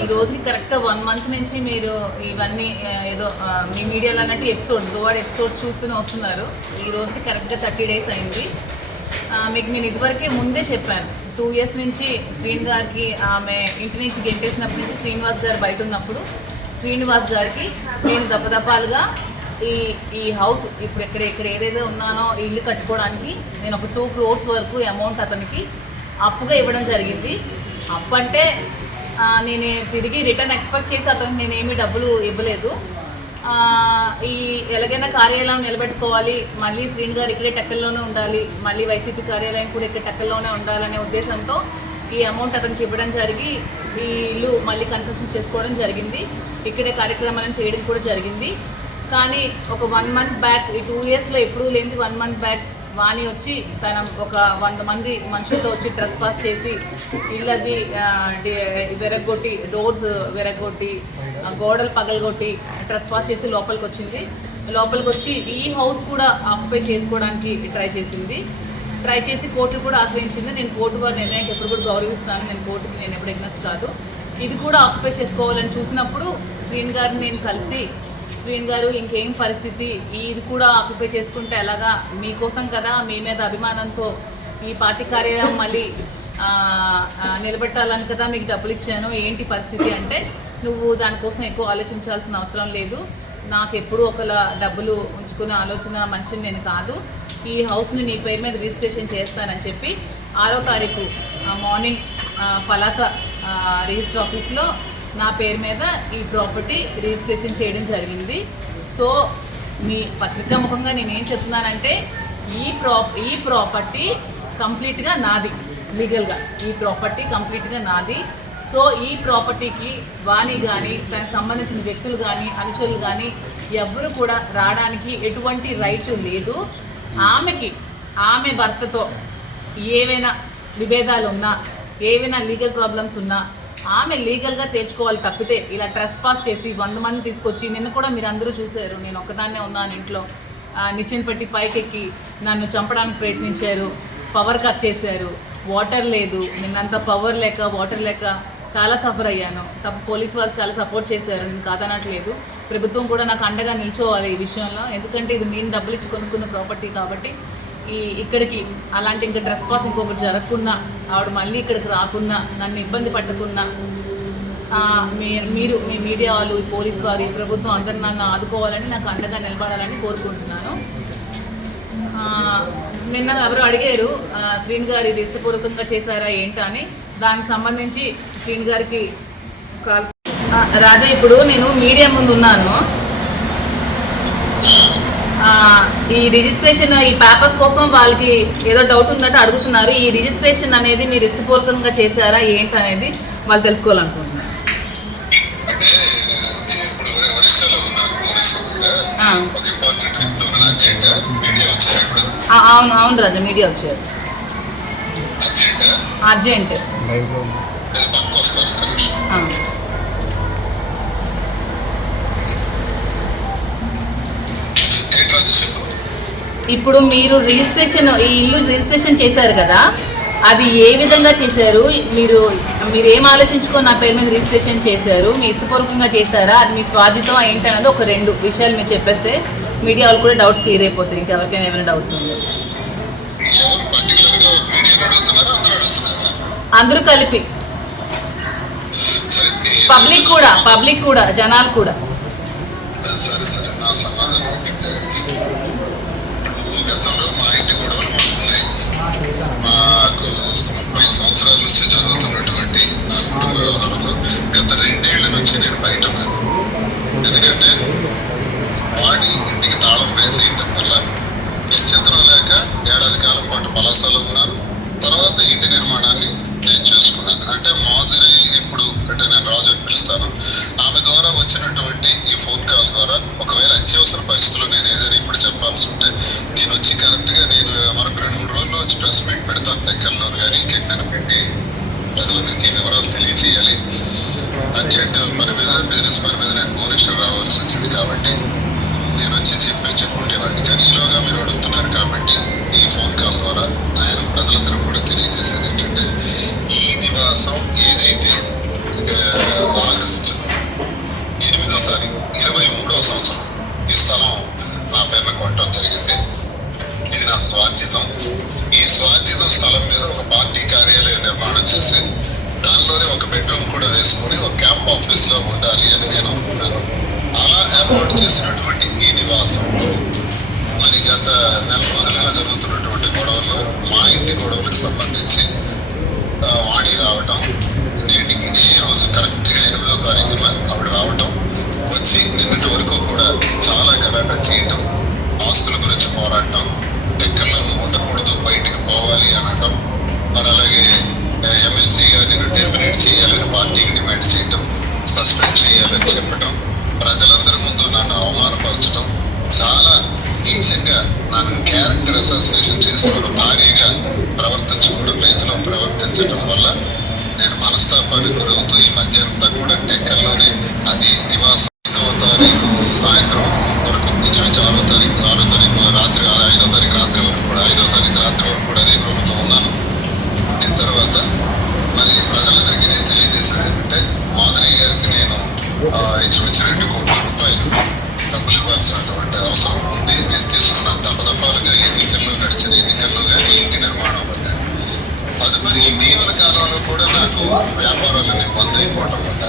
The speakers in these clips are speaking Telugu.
ఈ రోజుకి కరెక్ట్గా వన్ మంత్ నుంచి మీరు ఇవన్నీ ఏదో మీ మీడియాలో అన్నట్టు ఎపిసోడ్స్ గోవాడ్ ఎపిసోడ్స్ చూస్తూనే వస్తున్నారు. ఈ రోజుకి కరెక్ట్గా థర్టీ డేస్ అయింది. మీకు నేను ఇదివరకే ముందే చెప్పాను. టూ ఇయర్స్ నుంచి శ్రీని గారికి ఆమె ఇంటి నుంచి గెంటేసినప్పటి నుంచి శ్రీనివాస్ గారు బయట ఉన్నప్పుడు శ్రీనివాస్ గారికి నేను దపదపాలుగా ఈ ఈ హౌస్ ఇప్పుడు ఎక్కడ ఇక్కడ ఏదైతే ఉన్నానో ఇల్లు కట్టుకోవడానికి నేను ఒక టూ క్రోర్స్ వరకు అమౌంట్ అతనికి అప్పుగా ఇవ్వడం జరిగింది. అప్పు అంటే నేను తిరిగి రిటర్న్ ఎక్స్పెక్ట్ చేసి అతనికి నేను ఏమి డబ్బులు ఇవ్వలేదు. ఈ ఎలాగైనా కార్యాలయం నిలబెట్టుకోవాలి మళ్ళీ శ్రీని గారు ఇక్కడే టెక్కల్లోనే ఉండాలి మళ్ళీ వైసీపీ కార్యాలయం కూడా ఇక్కడ టెక్కల్లోనే ఉండాలనే ఉద్దేశంతో ఈ అమౌంట్ అతనికి ఇవ్వడం జరిగి ఈ ఇల్లు మళ్ళీ కన్స్ట్రక్షన్ చేసుకోవడం జరిగింది. ఇక్కడే కార్యక్రమాలను చేయడం కూడా జరిగింది. కానీ ఒక వన్ మంత్ బ్యాక్ ఈ టూ ఇయర్స్లో ఎప్పుడూ లేనిది వన్ మంత్ బ్యాక్ వాణి వచ్చి తన ఒక వంద మంది మనుషులతో వచ్చి ట్రెస్ పాస్ చేసి ఇళ్ళది విరగొట్టి డోర్స్ విరగొట్టి గోడలు పగలగొట్టి ట్రెస్ పాస్ చేసి లోపలికి వచ్చింది. లోపలికి వచ్చి ఈ హౌస్ కూడా ఆక్యుపై చేసుకోవడానికి ట్రై చేసింది. ట్రై చేసి కోర్టు కూడా ఆశ్రయించింది. నేను కోర్టు వారి నిర్ణయానికి ఎప్పుడు కూడా గౌరవిస్తాను నేను కోర్టుకి నేను ఎప్పుడు ఎగ్నెస్ట్ కాదు. ఇది కూడా ఆక్యుపై చేసుకోవాలని చూసినప్పుడు శ్రీని గారిని నేను కలిసి శ్రీన్ గారు ఇంకేం పరిస్థితి? ఇది కూడా ఆక్యుపై చేసుకుంటే ఎలాగా మీకోసం కదా మీ మీద అభిమానంతో ఈ పార్టీ కార్యాలయం మళ్ళీ నిలబెట్టాలని కదా మీకు డబ్బులు ఇచ్చాను. ఏంటి పరిస్థితి అంటే నువ్వు దానికోసం ఎక్కువ ఆలోచించాల్సిన అవసరం లేదు. నాకు ఎప్పుడూ ఒకలా డబ్బులు ఉంచుకునే ఆలోచన మంచిది నేను కాదు. ఈ హౌస్ని నీ పేరు మీద రిజిస్ట్రేషన్ చేస్తానని చెప్పి ఆరో తారీఖు మార్నింగ్ పలాస రిజిస్టర్ ఆఫీస్లో నా పేరు మీద ఈ ప్రాపర్టీ రిజిస్ట్రేషన్ చేయడం జరిగింది. సో మీ పత్రికా ముఖంగా నేనేం చెప్తున్నానంటే ఈ ప్రా ఈ ప్రాపర్టీ కంప్లీట్గా నాది లీగల్గా. ఈ ప్రాపర్టీ కంప్లీట్గా నాది. సో ఈ ప్రాపర్టీకి వాణి కానీ దానికి సంబంధించిన వ్యక్తులు కానీ అనుచరులు కానీ ఎవ్వరు కూడా రావడానికి ఎటువంటి రైట్ లేదు. ఆమెకి ఆమె భర్తతో ఏవైనా విభేదాలు ఉన్నా ఏవైనా లీగల్ ప్రాబ్లమ్స్ ఉన్నా ఆమె లీగల్గా తెచ్చుకోవాలి తప్పితే ఇలా ట్రెస్ పాస్ చేసి వంద మంది తీసుకొచ్చి నిన్న కూడా మీరు అందరూ చూశారు. నేను ఒక్కదాన్నే ఉన్నాను ఇంట్లో. నిచ్చెన పెట్టి పైకెక్కి నన్ను చంపడానికి ప్రయత్నించారు. పవర్ కట్ చేశారు. వాటర్ లేదు. నిన్నంత పవర్ లేక వాటర్ లేక చాలా సఫర్ అయ్యాను. తప్ప పోలీస్ వాళ్ళు చాలా సపోర్ట్ చేశారు. నేను కాదనట్లేదు. ప్రభుత్వం కూడా నాకు అండగా నిల్చోవాలి ఈ విషయంలో. ఎందుకంటే ఇది నేను డబ్బులు ఇచ్చి కొనుక్కున్న ప్రాపర్టీ కాబట్టి ఈ ఇక్కడికి అలాంటి ఇంకా డ్రెస్ పాస్ ఇంకొకటి జరగకున్నా ఆవిడ మళ్ళీ ఇక్కడికి రాకున్నా నన్ను ఇబ్బంది పట్టకున్నా మీ- మీరు మీ మీడియా వాళ్ళు ఈ పోలీస్ వారు ఈ ప్రభుత్వం అందరు నన్ను ఆదుకోవాలని నాకు అండగా నిలబడాలని కోరుకుంటున్నాను. నిన్న ఎవరు అడిగారు శ్రీని గారు ఇది ఇష్టపూర్వకంగా చేశారా ఏంటా అని. దానికి సంబంధించి శ్రీని గారికి కాల్ రాజా ఇప్పుడు నేను మీడియా ముందు ఉన్నాను. ఈ రిజిస్ట్రేషన్ ఈ పేపర్స్ కోసం వాళ్ళకి ఏదో డౌట్ ఉందంటే అడుగుతున్నారు. ఈ రిజిస్ట్రేషన్ అనేది మీరు ఇష్టపూర్వకంగా చేశారా ఏంటి అనేది వాళ్ళు తెలుసుకోవాలనుకుంటున్నారు. అవును అవును రాజా మీడియా వచ్చారు. అర్జెంట్ ఇప్పుడు మీరు రిజిస్ట్రేషన్ ఈ ఇల్లు రిజిస్ట్రేషన్ చేశారు కదా అది ఏ విధంగా చేశారు? మీరు మీరు ఏం ఆలోచించుకొని నా పేరు మీద రిజిస్ట్రేషన్ చేశారు? మీ ఇష్టపూర్వకంగా చేశారా? అది మీ స్వాజితం ఏంటి అనేది ఒక రెండు విషయాలు మీరు చెప్పేస్తే మీడియా వాళ్ళు కూడా డౌట్స్ క్లియర్ అయిపోతుంది ఇంకెవరికైనా ఏమైనా డౌట్స్ ఉంది అందరూ కలిపి. పబ్లిక్ కూడా పబ్లిక్ కూడా జనాలు కూడా. సరే సరే. నా నాకు ముప్పై సంవత్సరాల నుంచి చదువుతున్నటువంటి నా కుటుంబ వ్యవహారంలో గత రెండేళ్ళ నుంచి నేను బయట మన మీద బిజినెస్ పని మీద నేను భువనేశ్వర్ రావాల్సి వచ్చింది కాబట్టి నేను వచ్చి చెప్పించుకుంటే చెప్పుకుంటేవాడిని కానీ ఈలోగా మీరు అడుగుతున్నారు కాబట్టి ఈ ఫోన్ కాల్ ద్వారా ఆయన ప్రజలందరూ కూడా తెలియజేసేది ఏంటంటే ఈ నివాసం ఏదైతే ఆగస్టు ఆఫీస్లో ఉండాలి అని నేను అనుకున్నాను. అలా ఏర్పాటు చేసినటువంటి ఈ నివాసం. మరి గత నెల రోజులుగా జరుగుతున్నటువంటి గొడవలు మా ఇంటి గొడవలకు సంబంధించి వాణి రావటం నేటికి ఇదే రోజు కరెక్ట్ ఎనిమిదో తారీఖున ఆవిడ రావటం వచ్చి నిన్నటి వరకు కూడా చాలా గలాట చేయటం ఆస్తుల గురించి పోరాటం డెక్కల్లో నువ్వు ఉండకూడదు బయటికి పోవాలి అనటం మరి అలాగే ఎమ్మెల్సీగా నిన్ను టెర్మినేట్ చేయాలని సస్పెండ్ చేయాలని చెప్పటం ప్రజలందరి ముందు నన్ను అవమానపరచడం చాలా నీచంగా నన్ను క్యారెక్టర్ అసోసియేషన్ చేసుకున్న భారీగా ప్రవర్తించకూడదు రైతులు ప్రవర్తించడం వల్ల నేను మనస్తాపానికి గురవుతూ ఈ మధ్య అంతా కూడా టెక్కల్లోనే అది నివాసం. ఐదవ తారీఖు సాయంత్రం వరకు నుంచి ఆరో తారీఖు ఆరో తారీఖు రాత్రి ఐదో తారీఖు రాత్రి వరకు కూడా ఐదో తారీఖు రాత్రి వరకు కూడా నేను గృహంలో ఉన్నాను. దీని తర్వాత మరి ప్రజలందరికీ నేను తెలియజేసేది ఏంటంటే మాధురి గారికి నేను ఆ, కోట్ల రూపాయలు డబ్బులు ఇవ్వాల్సినటువంటి అవసరం ఉంది నేను తీసుకున్నాను. తపదపాలుగా ఎన్నికల్లో గడిచిన ఎన్నికల్లో కానీ ఇంటి నిర్మాణం పడ్డాను తదుపరి ఇటీవల కాలంలో కూడా నాకు వ్యాపారాలని బంద్ అయిపోవడం వల్ల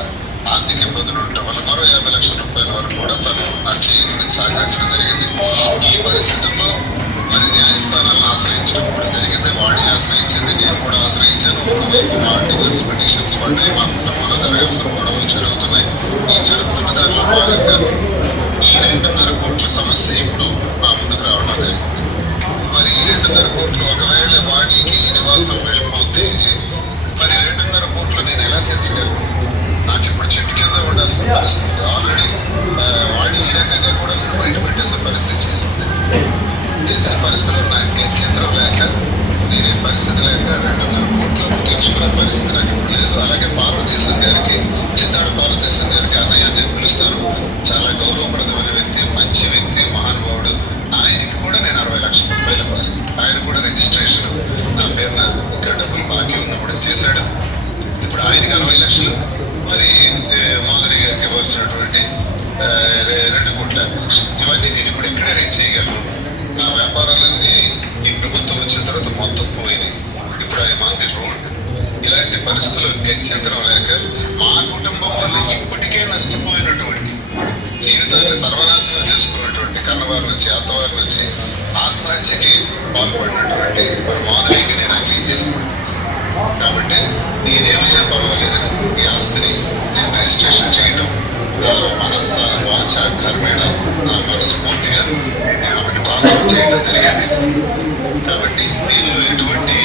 ఆర్థిక ఇబ్బందులు ఉండటం వల్ల మరో యాభై లక్షల రూపాయల వరకు కూడా తను నా చేతిని సహకరించడం జరిగింది. ఈ పరిస్థితుల్లో మరి న్యాయస్థానాలను ఆశ్రయించడం కూడా జరిగింది. వాడిని ఆశ్రయించింది నేను కూడా ఆశ్రయించాను. ఒకవైపు మా డివర్స్ పిటిషన్స్ పడ్డాయి మా కుటుంబంలో జరగాల్సిన గొడవలు జరుగుతున్నాయి ఈ జరుగుతున్న దానిలో ఈ రెండున్నర కోట్ల సమస్య ఇప్పుడు నా ముందుకు రావడం జరిగింది మరి ఈ రెండున్నర కోట్లు ఒకవేళ వాణికి నివాసం వెళ్ళిపోతే మరి రెండున్నర కోట్లు నేను ఎలా తెచ్చగలను నాకు ఇప్పుడు చెట్టు కింద ఉండాల్సిన పరిస్థితి. ఆల్రెడీ వాణి ఈ రకంగా కూడా నేను బయట పెట్టేసే పరిస్థితి చేసింది. చేసిన పరిస్థితుల్లో నాకు గత్యంతరం లేక నేనే పరిస్థితి లేక రెండున్నర కోట్లు తెచ్చుకునే పరిస్థితి నాకు ఇప్పుడు లేదు. అలాగే పార్వతీశం గారికి చిన్నాడు పార్వతీశం గారికి అన్నయ్య నేను పిలుస్తాను చాలా గౌరవప్రదమైన వ్యక్తి మంచి వ్యక్తి మహానుభావుడు ఆయనకి కూడా నేను అరవై లక్షల రూపాయలు ఇవ్వాలి ఆయన కూడా రిజిస్ట్రేషన్ నా పేరున ఇంకా డబ్బులు బాకీ ఉన్నప్పుడు చేశాడు ఇప్పుడు ఆయనకి అరవై లక్షలు మరి ఏ, మాధురి గారికి ఇవ్వాల్సినటువంటి ఆ, రె- రెండు కోట్ల యాభై లక్షలు ఇవన్నీ నేను ఇప్పుడు ఎక్కడ రేట్ చేయగలను నా వ్యాపారాలన్నీ ఈ ప్రభుత్వం వచ్చిన తర్వాత మొత్తం పోయినాయి ఇప్పుడు ఆయన మంది రోడ్ ఇలాంటి పరిస్థితులు గత్యంతరం లేక మా కుటుంబం వల్ల ఇప్పటికే నష్టపోయినటువంటి జీవితాన్ని సర్వనాశనం చేసుకున్నటువంటి కన్నవారి నుంచి అత్తవారి నుంచి ఆత్మహత్యకి పాల్పడినటువంటి మరి మాదిరికి నేను అంగీకరించేసుకున్నాను చేసుకుంటున్నాను కాబట్టి నేనేమైనా పర్వాలేదు ఈ ఆస్తిని నేను రిజిస్ట్రేషన్ చేయటం నా మనస్స వాచ కర్మేణ నా మనసు పూర్తిగా నేను ఆమెకు ట్రాన్స్ఫర్ చేయడం జరిగింది. కాబట్టి దీనిలో ఎటువంటి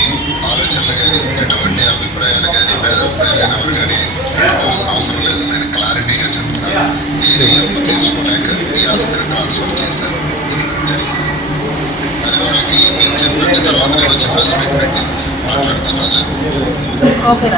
ఆలోచనలు కానీ ఎటువంటి అభిప్రాయాలు కానీ భేదాభిప్రాయాలు కానీ ఎవరు కానీ అవసరం లేదు నేను క్లారిటీగా చెప్తున్నాను. నేను ఈ చేసుకోలేక ఈ ఆస్తిని ట్రాన్స్ఫర్ చేశాను. అది వాళ్ళకి నేను చెప్పిన తర్వాత నేను వచ్చి ప్రెస్ మీట్ పెట్టి మాట్లాడతాను రాజా. ఓకే